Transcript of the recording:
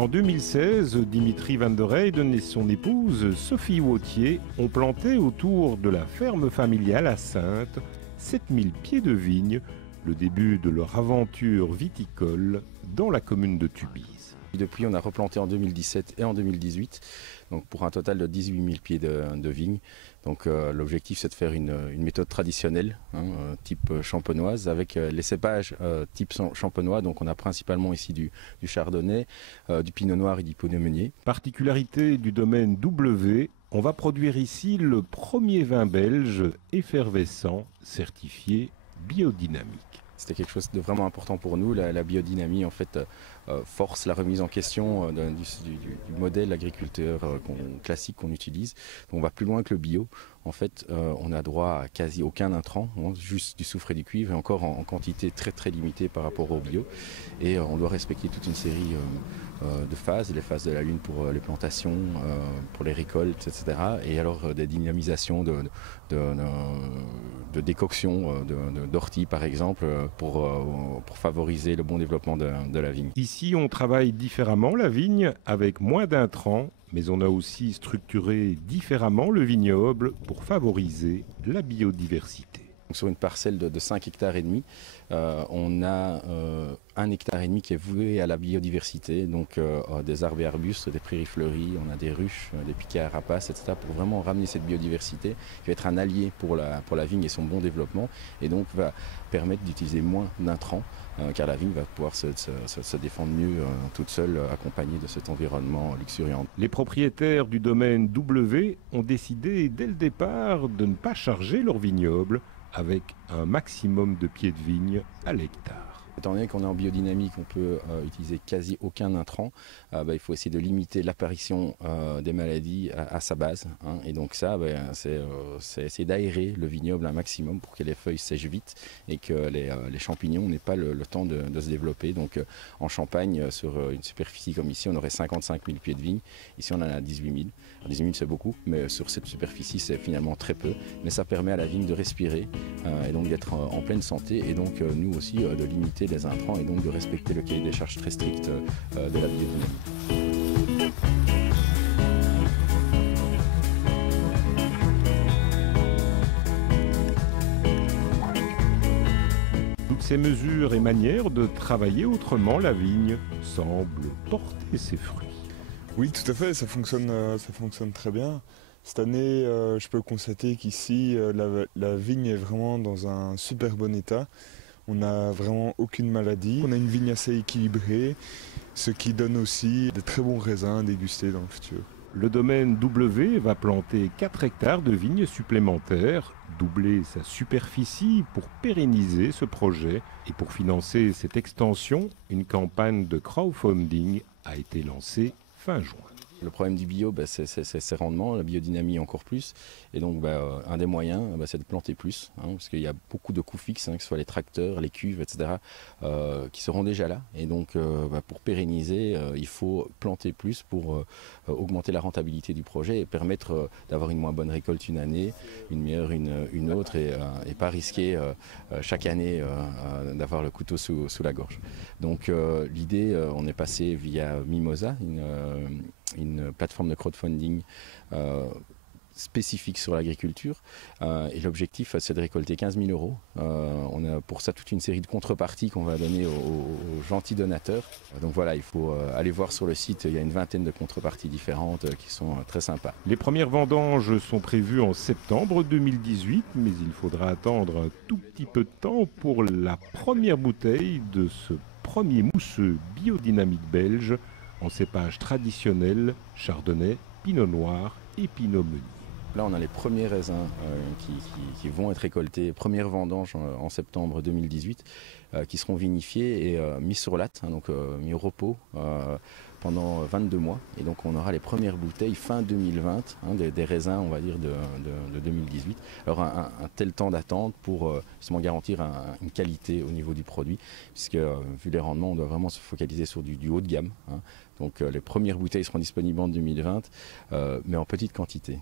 En 2016, Dimitri Van der Heyden et son épouse Sophie Wautier ont planté autour de la ferme familiale à Saintes 7000 pieds de vignes, le début de leur aventure viticole dans la commune de Tubize. Depuis, on a replanté en 2017 et en 2018, donc pour un total de 18 000 pieds de vignes. Donc l'objectif, c'est de faire une méthode traditionnelle, type champenoise, avec les cépages type champenois. Donc on a principalement ici du chardonnay, du pinot noir et du pinot meunier. Particularité du domaine W, on va produire ici le premier vin belge effervescent certifié biodynamique. C'était quelque chose de vraiment important pour nous. La biodynamie, en fait, force la remise en question du modèle agriculteur classique qu'on utilise. Donc, on va plus loin que le bio. En fait, on a droit à quasi aucun intrant, juste du soufre et du cuivre, et encore en quantité très très limitée par rapport au bio. Et on doit respecter toute une série de phases, les phases de la lune pour les plantations, pour les récoltes, etc. Et alors des dynamisations de décoction d'orties, par exemple, pour favoriser le bon développement de la vigne. Ici, on travaille différemment la vigne, avec moins d'intrants, mais on a aussi structuré différemment le vignoble pour favoriser la biodiversité. Donc sur une parcelle de 5 hectares et demi, on a 1 hectare et demi qui est voué à la biodiversité, donc des arbres et arbustes, des prairies fleuries, on a des ruches, des piquets à rapaces, etc. pour vraiment ramener cette biodiversité qui va être un allié pour la vigne et son bon développement, et donc va permettre d'utiliser moins d'intrants, car la vigne va pouvoir se défendre mieux toute seule, accompagnée de cet environnement luxuriant. Les propriétaires du domaine W ont décidé dès le départ de ne pas charger leur vignoble avec un maximum de pieds de vigne à l'hectare. Étant donné qu'on est en biodynamique, on peut utiliser quasi aucun intrant, il faut essayer de limiter l'apparition des maladies à sa base. Et donc ça, c'est essayer d'aérer le vignoble un maximum pour que les feuilles sèchent vite et que les champignons n'aient pas le temps de se développer. Donc en Champagne, sur une superficie comme ici, on aurait 55 000 pieds de vigne. Ici, on en a 18 000. Alors, 18 000, c'est beaucoup, mais sur cette superficie, c'est finalement très peu. Mais ça permet à la vigne de respirer et donc d'être en pleine santé, et donc nous aussi de limiter les intrants et donc de respecter le cahier des charges très strict de la biodynamie. Toutes ces mesures et manières de travailler autrement la vigne semblent porter ses fruits. Oui, tout à fait, ça fonctionne très bien. Cette année, je peux constater qu'ici, la vigne est vraiment dans un super bon état. On n'a vraiment aucune maladie. On a une vigne assez équilibrée, ce qui donne aussi de très bons raisins à déguster dans le futur. Le domaine W va planter 4 hectares de vignes supplémentaires, doubler sa superficie pour pérenniser ce projet. Et pour financer cette extension, une campagne de crowdfunding a été lancée fin juin. Le problème du bio, c'est ses rendements, la biodynamie encore plus. Et donc un des moyens, c'est de planter plus, parce qu'il y a beaucoup de coûts fixes, que ce soit les tracteurs, les cuves, etc., qui seront déjà là. Et donc pour pérenniser, il faut planter plus pour augmenter la rentabilité du projet et permettre d'avoir une moins bonne récolte une année, une meilleure une autre, et pas risquer chaque année d'avoir le couteau sous la gorge. Donc l'idée, on est passé via Mimosa, une plateforme de crowdfunding spécifique sur l'agriculture, et l'objectif, c'est de récolter 15 000 €. On a pour ça toute une série de contreparties qu'on va donner aux gentils donateurs. Donc voilà, il faut aller voir sur le site, il y a une vingtaine de contreparties différentes qui sont très sympas. Les premières vendanges sont prévues en septembre 2018, mais il faudra attendre un tout petit peu de temps pour la première bouteille de ce premier mousseux biodynamique belge en cépage traditionnel, chardonnay, pinot noir et pinot meunier. Là, on a les premiers raisins qui vont être récoltés, première vendange en septembre 2018, qui seront vinifiés et mis sur latte, donc mis au repos pendant 22 mois. Et donc on aura les premières bouteilles fin 2020, des raisins, on va dire, de 2018. Alors un tel temps d'attente pour justement garantir une qualité au niveau du produit, puisque vu les rendements, on doit vraiment se focaliser sur du haut de gamme. Donc les premières bouteilles seront disponibles en 2020, mais en petite quantité.